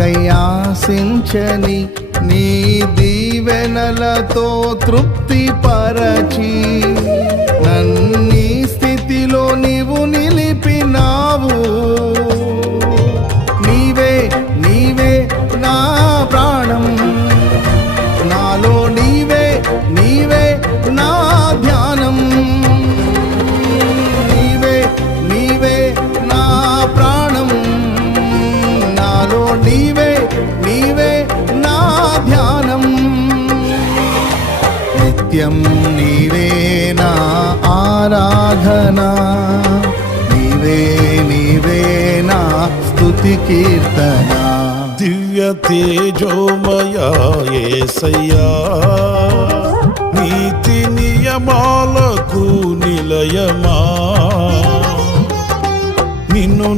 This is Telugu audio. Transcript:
నాకై ఆశించని నీ దీవెనలతో తృప్తి పరచి నన్నీ స్థితిలో నీవు నిలిపినావు. నీవే నీవే నా ప్రాణం, నాలో నీవే నీవే నా ధ్యానం. నీవే నీవే నా ప్రాణం, నాలో నీవే నీవే నా ధ్యానం. నిత్యం నీవే నా ఆరాధన, నీవే నీవే నా స్తుతి కీర్తన. దివ్య తేజోమయా యేసయ్యా, నీతి నియమాలకు నిలయమా, నిన్ను